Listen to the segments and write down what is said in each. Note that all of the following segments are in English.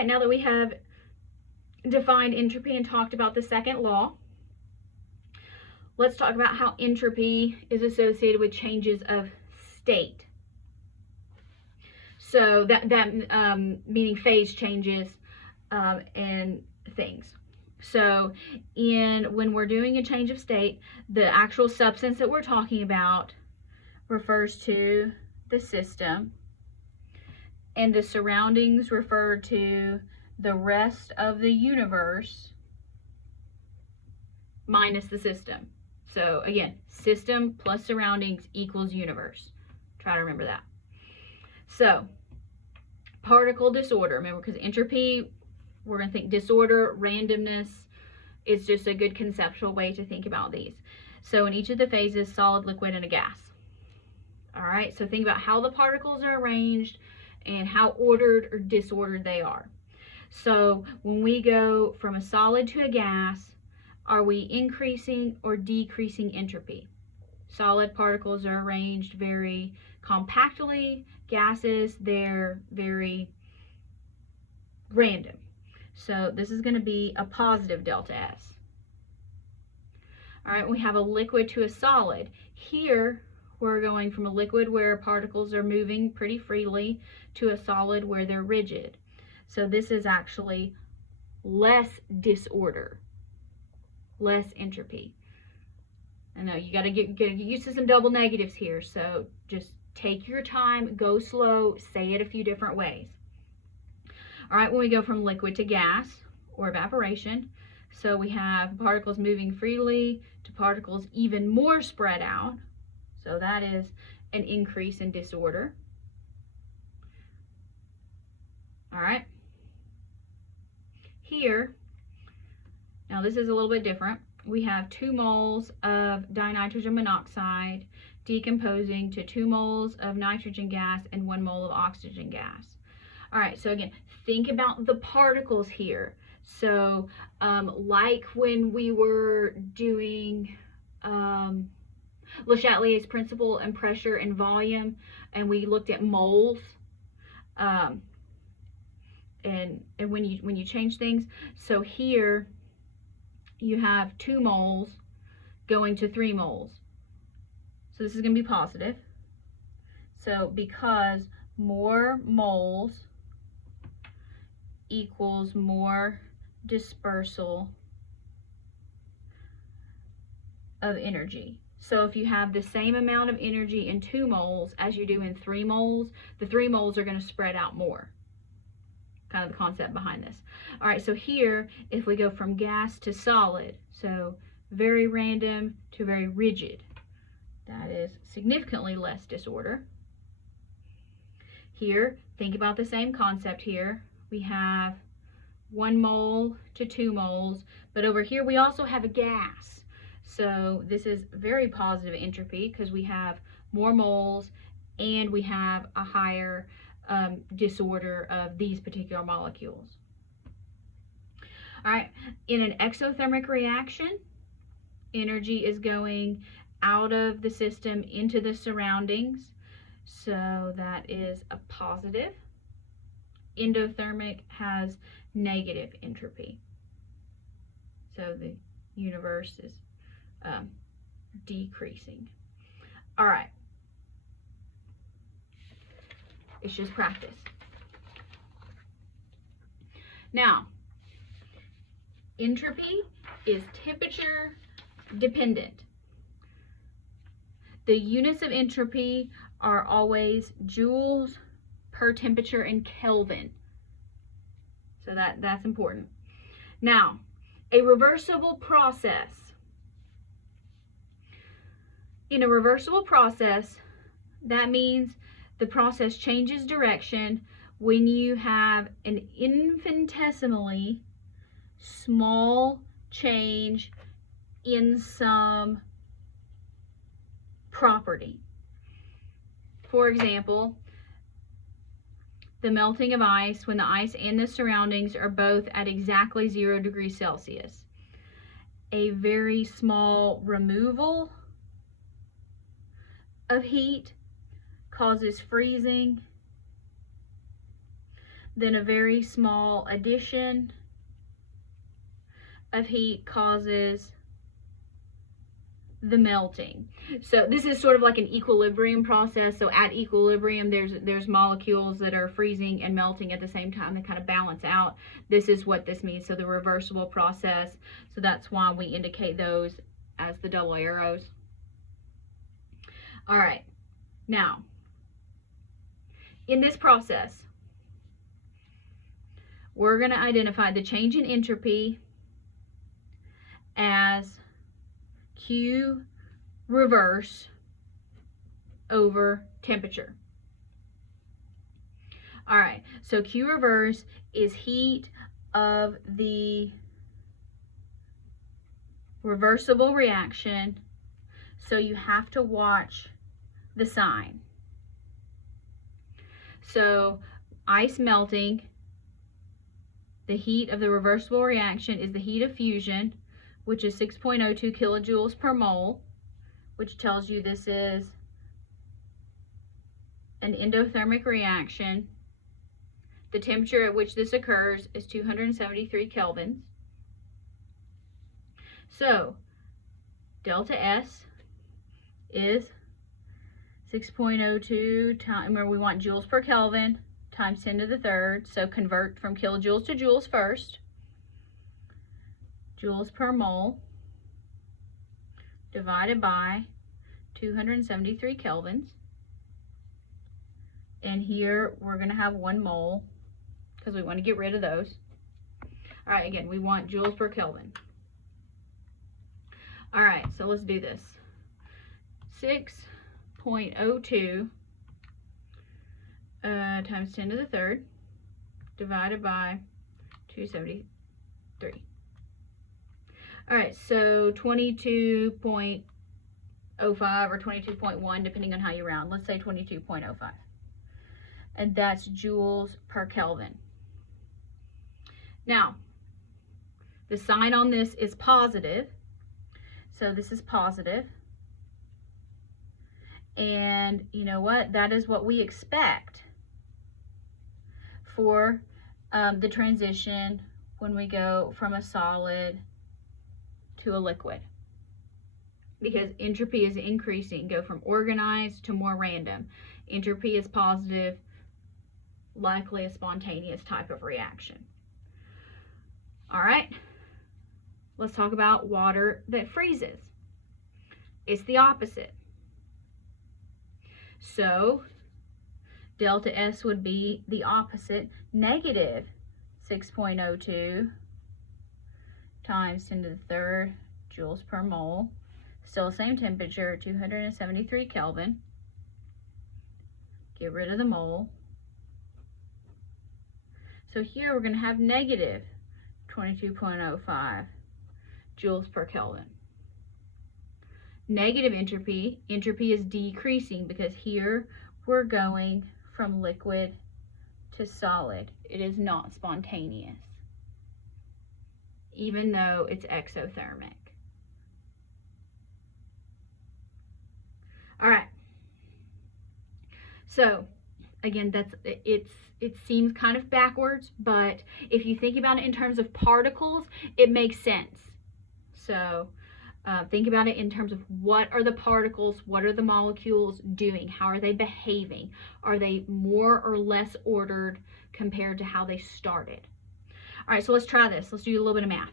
right, now that we have defined entropy and talked about the second law, let's talk about how entropy is associated with changes of state. So that meaning phase changes and things. So when we're doing a change of state, the actual substance that we're talking about refers to the system, and the surroundings refer to the rest of the universe minus the system. So again, system plus surroundings equals universe. Try to remember that. So particle disorder, remember, because entropy, we're going to think disorder, randomness is just a good conceptual way to think about these. So in each of the phases, solid, liquid, and a gas. All right, so think about how the particles are arranged and how ordered or disordered they are. So when we go from a solid to a gas, are we increasing or decreasing entropy? Solid particles are arranged very compactly. Gases, they're very random. So this is going to be a positive delta S. All right, we have a liquid to a solid. Here, we're going from a liquid where particles are moving pretty freely to a solid where they're rigid. So this is actually less disorder, less entropy. I know you got to get used to some double negatives here, so just take your time, go slow, say it a few different ways. All right, when we go from liquid to gas or evaporation, so we have particles moving freely to particles even more spread out. So that is an increase in disorder. All right. Here, now this is a little bit different. We have 2 moles of dinitrogen monoxide decomposing to 2 moles of nitrogen gas and 1 mole of oxygen gas. All right, so again, think about the particles here. So like when we were doing Le Chatelier's principle and pressure and volume, and we looked at moles, and when you change things, so here you have 2 moles going to 3 moles. So this is going to be positive. So because more moles equals more dispersal of energy. So if you have the same amount of energy in 2 moles as you do in 3 moles, the 3 moles are going to spread out more. Kind of the concept behind this. All right, so here, if we go from gas to solid, so very random to very rigid, that is significantly less disorder. Here, think about the same concept here. We have 1 mole to 2 moles, but over here we also have a gas. So this is very positive entropy because we have more moles and we have a higher disorder of these particular molecules. All right, in an exothermic reaction, energy is going out of the system into the surroundings. So that is a positive. Endothermic has negative entropy. So the universe is decreasing. All right. It's just practice. Now, entropy is temperature dependent. The units of entropy are always joules per temperature in Kelvin. So that's important. Now, a reversible process. In a reversible process, that means the process changes direction when you have an infinitesimally small change in some property. For example, the melting of ice when the ice and the surroundings are both at exactly 0 degrees Celsius. A very small removal of heat causes freezing, then a very small addition of heat causes the melting. So this is sort of like an equilibrium process. So at equilibrium, there's molecules that are freezing and melting at the same time. They kind of balance out. This is what this means. So the reversible process. So that's why we indicate those as the double arrows. All right. Now, in this process, we're going to identify the change in entropy as Q reverse over temperature. All right, so Q reverse is heat of the reversible reaction, so you have to watch the sign. So ice melting, the heat of the reversible reaction is the heat of fusion, which is 6.02 kilojoules per mole, which tells you this is an endothermic reaction. The temperature at which this occurs is 273 kelvins. So delta S is 6.02 times, remember we want joules per Kelvin, times 10 to the third. So convert from kilojoules to joules first. Joules per mole divided by 273 kelvins. And here we're going to have 1 mole because we want to get rid of those. All right, again, we want joules per Kelvin. All right, so let's do this. 6.02 times 10 to the third divided by 273. All right, so 22.05 or 22.1, depending on how you round. Let's say 22.05. And that's joules per Kelvin. Now, the sign on this is positive. So this is positive. And you know what? That is what we expect for the transition when we go from a solid to a liquid, because entropy is increasing, go from organized to more random. Entropy is positive, likely a spontaneous type of reaction. All right, let's talk about water that freezes. It's the opposite. So delta S would be the opposite, negative 6.02 times 10 to the third joules per mole. Still the same temperature, 273 Kelvin. Get rid of the mole. So here we're going to have negative 22.05 joules per Kelvin. Negative entropy, entropy is decreasing because here we're going from liquid to solid. It is not spontaneous, even though it's exothermic. All right. So again, it seems kind of backwards, but if you think about it in terms of particles, it makes sense. So think about it in terms of what are the particles, what are the molecules doing, how are they behaving, are they more or less ordered compared to how they started. All right, so let's try this. Let's do a little bit of math.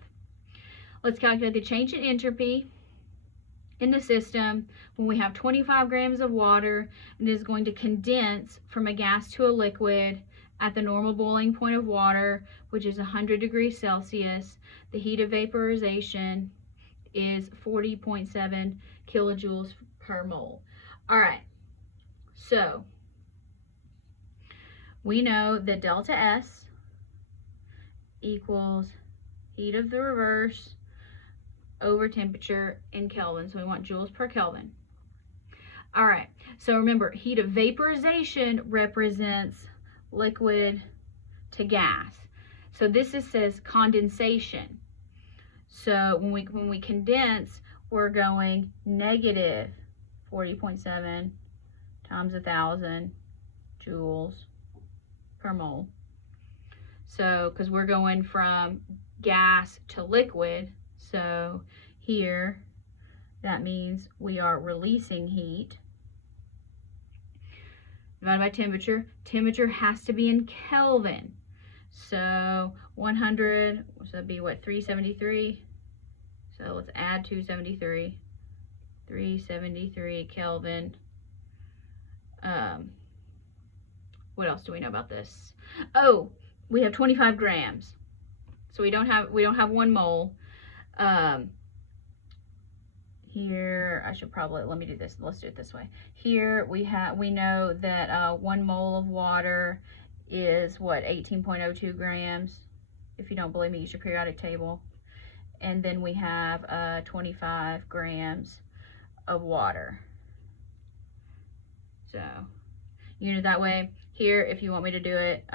Let's calculate the change in entropy in the system when we have 25 grams of water and it is going to condense from a gas to a liquid at the normal boiling point of water, which is 100 degrees Celsius. The heat of vaporization is 40.7 kilojoules per mole. All right, so we know that delta S equals heat of the reverse over temperature in Kelvin. So we want joules per Kelvin. All right, so remember, heat of vaporization represents liquid to gas. So this says condensation. So when we condense, we're going negative 40.7 times 1,000 joules per mole. So, because we're going from gas to liquid, so here, that means we are releasing heat. Divided by temperature. Temperature has to be in Kelvin. So 100, so that'd be what, 373? So let's add 273. 373 Kelvin. What else do we know about this? Oh, we have 25 grams. So we don't have 1 mole. Here, I should probably, let me do this. Let's do it this way. Here we know that 1 mole of water is what, 18.02 grams. If you don't believe me, use your periodic table. And then we have 25 grams of water. So, unit that way. Here, if you want me to do it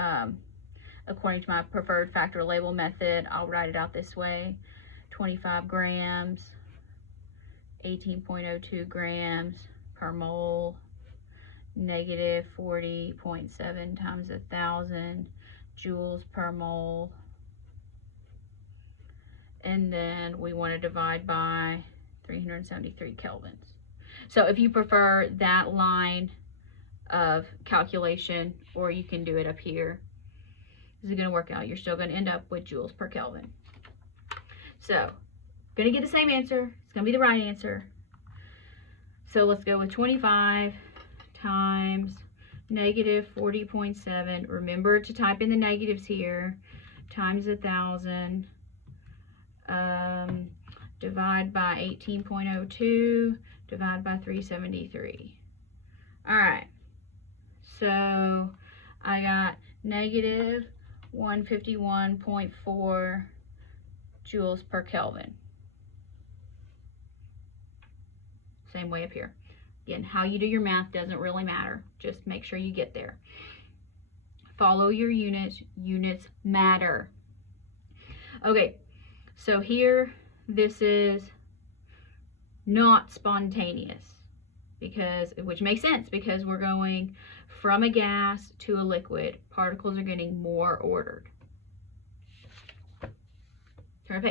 according to my preferred factor label method, I'll write it out this way. 25 grams, 18.02 grams per mole, negative 40.7 times 1,000 joules per mole. And then we want to divide by 373 kelvins. So if you prefer that line of calculation, or you can do it up here, this is going to work out. You're still going to end up with joules per Kelvin. So, going to get the same answer. It's going to be the right answer. So let's go with 25 times negative 40.7. Remember to type in the negatives here. Times 1,000. Divide by 18.02. Divide by 373. All right. So I got negative 151.4 joules per Kelvin. Same way up here. Again, how you do your math doesn't really matter. Just make sure you get there. Follow your units. Units matter. Okay, so here, this is not spontaneous, which makes sense because we're going from a gas to a liquid. Particles are getting more ordered. Turn the page.